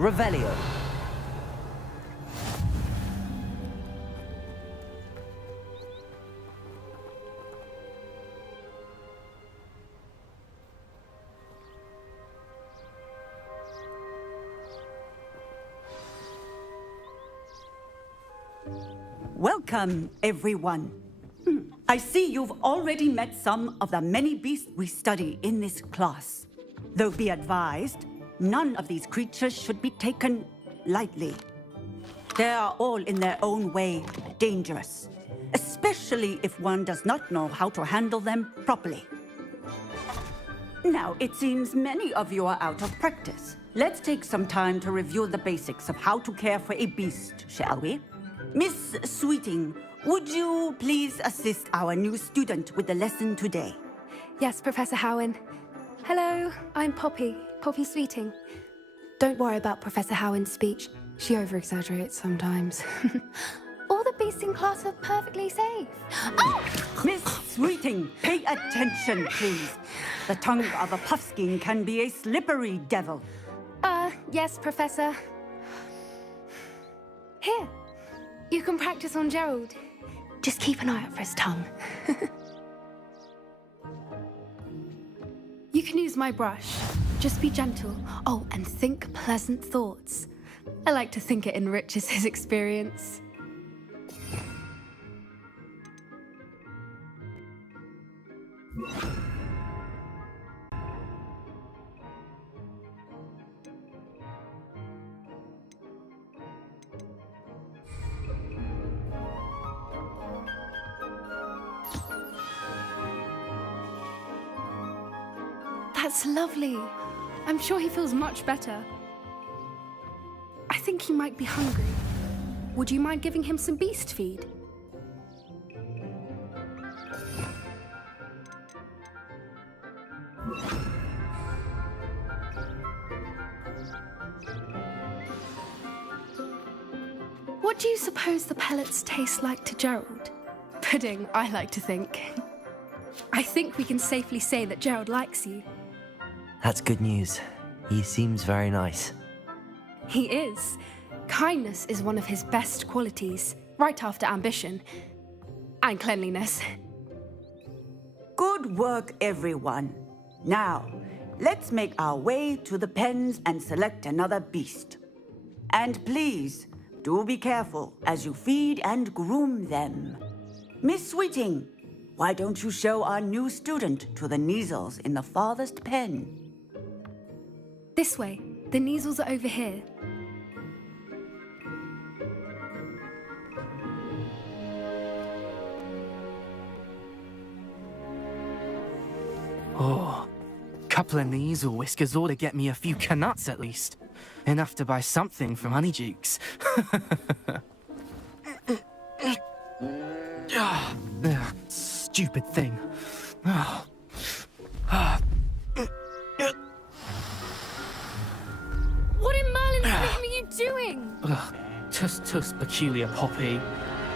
Revelio. Welcome, everyone. I see you've already met some of the many beasts we study in this class. Though be advised, none of these creatures should be taken lightly. They are all in their own way dangerous, especially if one does not know how to handle them properly. Now, it seems many of you are out of practice. Let's take some time to review the basics of how to care for a beast, shall we? Miss Sweeting, would you please assist our new student with the lesson today? Yes, Professor Howen. Hello, I'm Poppy Sweeting. Don't worry about Professor Howen's speech. She over-exaggerates sometimes. All the beasts in class are perfectly safe. Oh! Miss Sweeting, pay attention, please. The tongue of a puffskein can be a slippery devil. Yes, Professor. Here, you can practice on Gerald. Just keep an eye out for his tongue. You can use my brush. Just be gentle. Oh, and think pleasant thoughts. I like to think it enriches his experience. That's lovely. I'm sure he feels much better. I think he might be hungry. Would you mind giving him some beast feed? What do you suppose the pellets taste like to Gerald? Pudding, I like to think. I think we can safely say that Gerald likes you. That's good news. He seems very nice. He is. Kindness is one of his best qualities, right after ambition. And cleanliness. Good work, everyone. Now, let's make our way to the pens and select another beast. And please, do be careful as you feed and groom them. Miss Sweeting, why don't you show our new student to the Kneazles in the farthest pen? This way. The Kneazles are over here. Oh, couple of Kneazle whiskers ought to get me a few canuts at least. Enough to buy something from Honeydukes. Stupid thing. What in Merlin's name are you doing? Tuss, peculiar Poppy.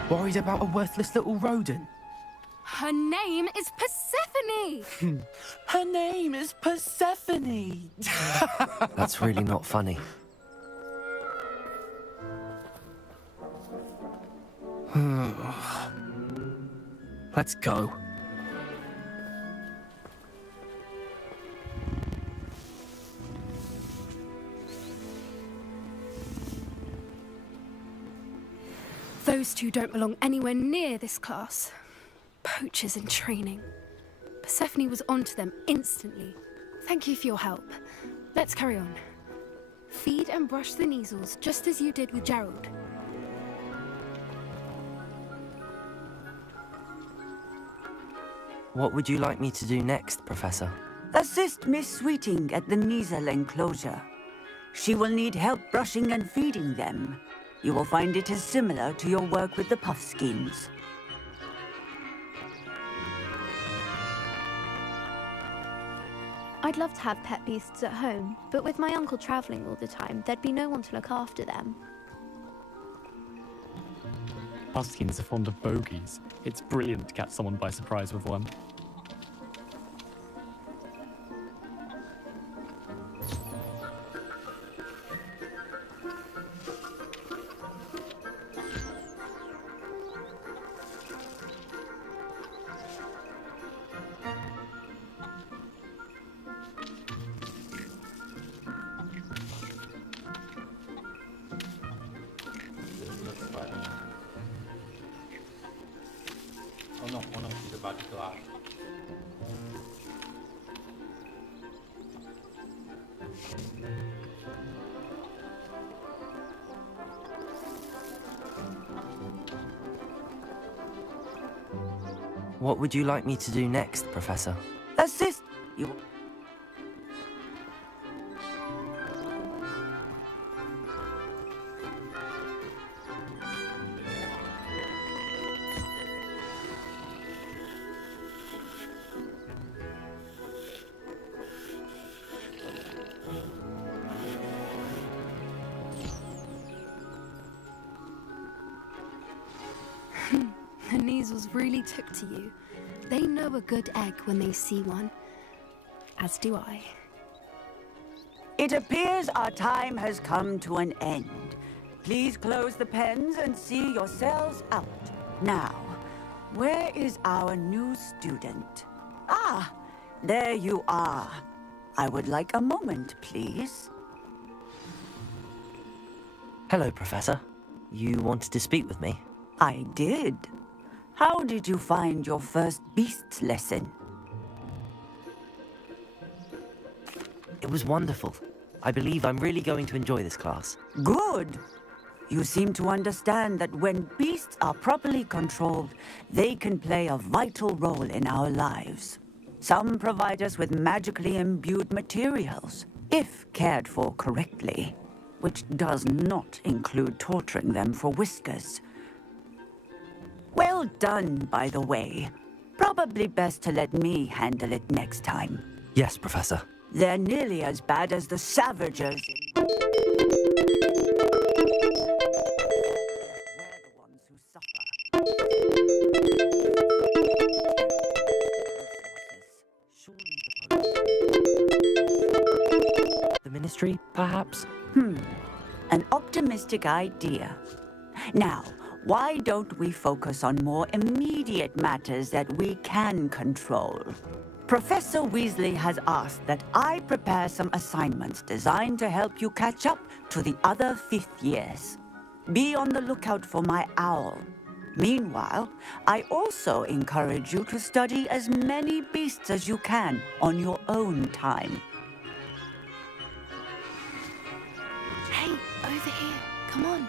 Worried about a worthless little rodent. Her name is Persephone! Her name is Persephone! That's really not funny. Let's go. Those two don't belong anywhere near this class. Poachers in training. Persephone was onto them instantly. Thank you for your help. Let's carry on. Feed and brush the Kneazles, just as you did with Gerald. What would you like me to do next, Professor? Assist Miss Sweeting at the Kneazle enclosure. She will need help brushing and feeding them. You will find it is similar to your work with the puffskeins. I'd love to have pet beasts at home, but with my uncle traveling all the time, there'd be no one to look after them. Puffskins are fond of bogies. It's brilliant to catch someone by surprise with one. Oh no, he's about to go out. What would you like me to do next, Professor? Assist you. The Neasels really took to you. They know a good egg when they see one. As do I. It appears our time has come to an end. Please close the pens and see yourselves out. Now, where is our new student? Ah, there you are. I would like a moment, please. Hello, Professor. You wanted to speak with me? I did. How did you find your first beasts lesson? It was wonderful. I believe I'm really going to enjoy this class. Good. You seem to understand that when beasts are properly controlled, they can play a vital role in our lives. Some provide us with magically imbued materials, if cared for correctly, which does not include torturing them for whiskers. Well done, by the way. Probably best to let me handle it next time. Yes, Professor. They're nearly as bad as the savages. We're the ones who suffer. The Ministry, perhaps? An optimistic idea. Now, why don't we focus on more immediate matters that we can control? Professor Weasley has asked that I prepare some assignments designed to help you catch up to the other fifth years. Be on the lookout for my owl. Meanwhile, I also encourage you to study as many beasts as you can on your own time. Hey, over here. Come on.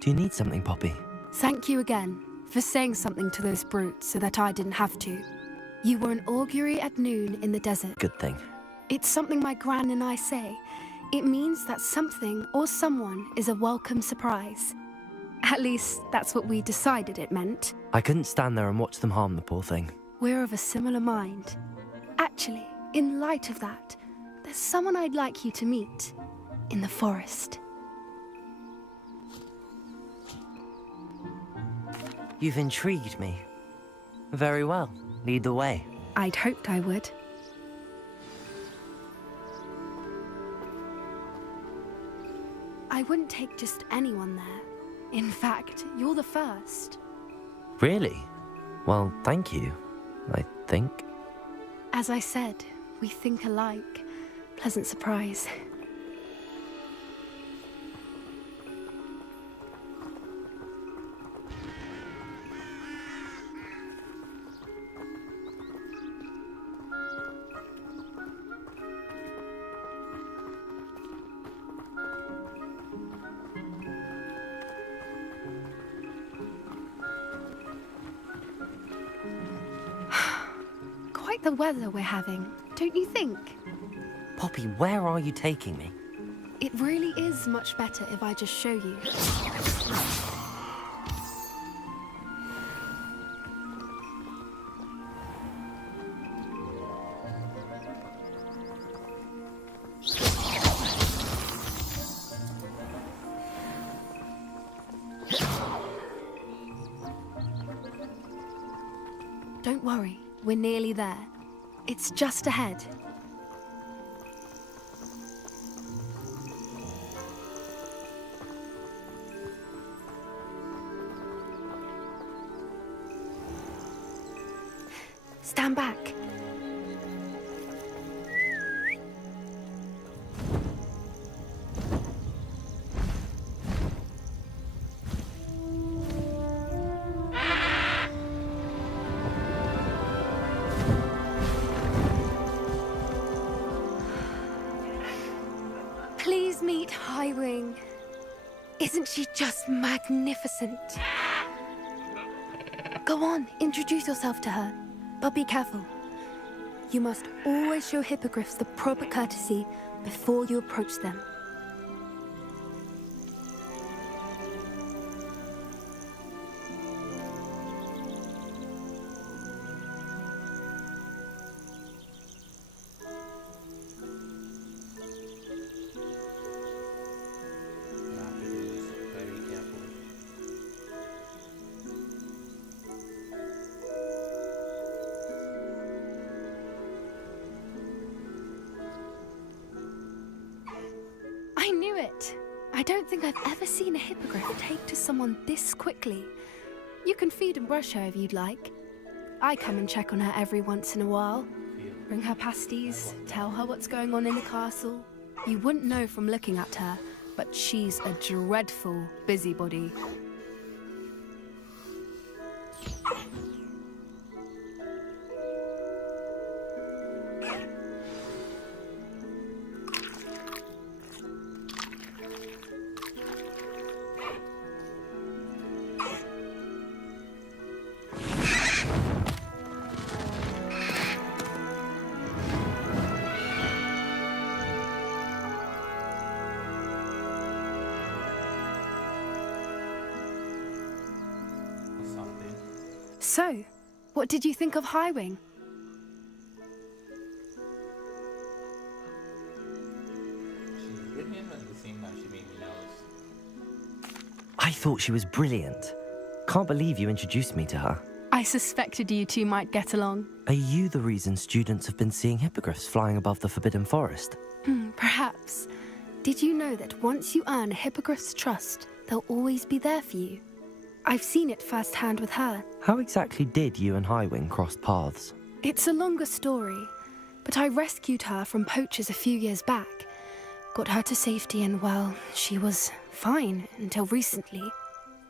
Do you need something, Poppy? Thank you again for saying something to those brutes so that I didn't have to. You were an augury at noon in the desert. Good thing. It's something my gran and I say. It means that something or someone is a welcome surprise. At least, that's what we decided it meant. I couldn't stand there and watch them harm the poor thing. We're of a similar mind. Actually, in light of that, there's someone I'd like you to meet. In the forest. You've intrigued me. Very well. Lead the way. I'd hoped I would. I wouldn't take just anyone there. In fact, you're the first. Really? Well, thank you, I think. As I said, we think alike. Pleasant surprise. Quite the weather we're having, don't you think? Poppy, where are you taking me? It really is much better if I just show you. Don't worry, we're nearly there. It's just ahead. Stand back. Please meet Highwing. Isn't she just magnificent? Go on, introduce yourself to her. But be careful. You must always show hippogriffs the proper courtesy before you approach them. I knew it. I don't think I've ever seen a hippogriff take to someone this quickly. You can feed and brush her if you'd like. I come and check on her every once in a while. Bring her pasties, tell her what's going on in the castle. You wouldn't know from looking at her, but she's a dreadful busybody. So, what did you think of Highwing? She's brilliant at the same time she made me nervous. I thought she was brilliant. Can't believe you introduced me to her. I suspected you two might get along. Are you the reason students have been seeing hippogriffs flying above the Forbidden Forest? Perhaps. Did you know that once you earn a hippogriff's trust, they'll always be there for you? I've seen it firsthand with her. How exactly did you and Highwing cross paths? It's a longer story, but I rescued her from poachers a few years back. Got her to safety and, well, she was fine until recently.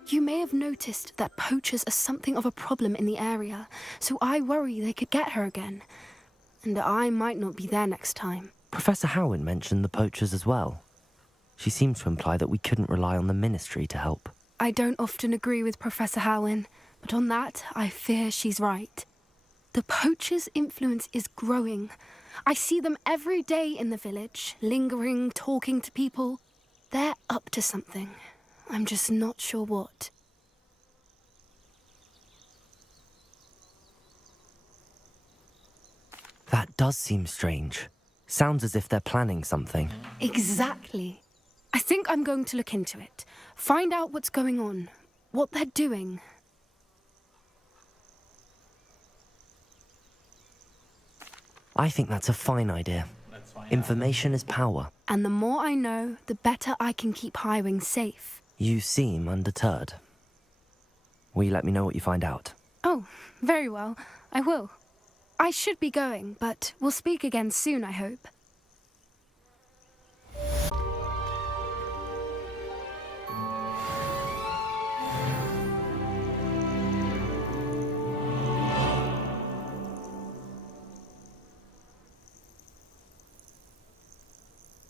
You may have noticed that poachers are something of a problem in the area, so I worry they could get her again. And I might not be there next time. Professor Howin mentioned the poachers as well. She seemed to imply that we couldn't rely on the ministry to help. I don't often agree with Professor Howin, but on that, I fear she's right. The poachers' influence is growing. I see them every day in the village, lingering, talking to people. They're up to something. I'm just not sure what. That does seem strange. Sounds as if they're planning something. Exactly. I think I'm going to look into it. Find out what's going on, what they're doing. I think that's a fine idea. That's fine. Information is power. And the more I know, the better I can keep Highwing safe. You seem undeterred. Will you let me know what you find out? Oh, very well. I will. I should be going, but we'll speak again soon, I hope.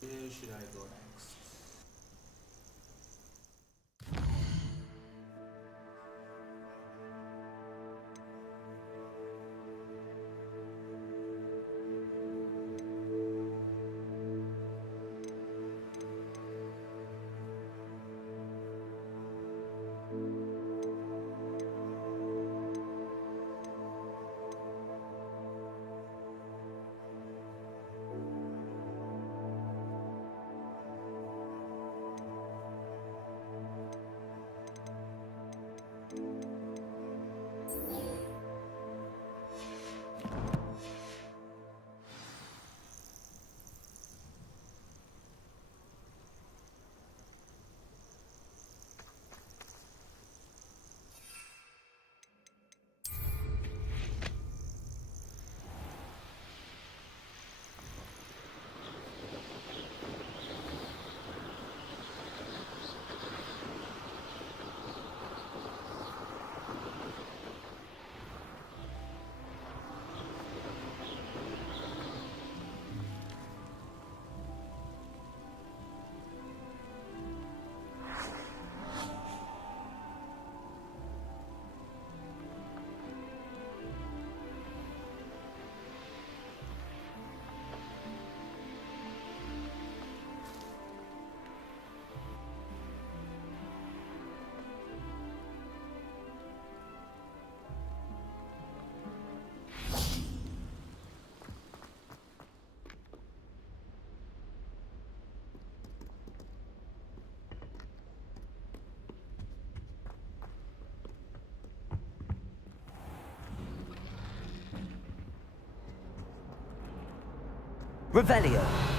Where should I go next? Revelio.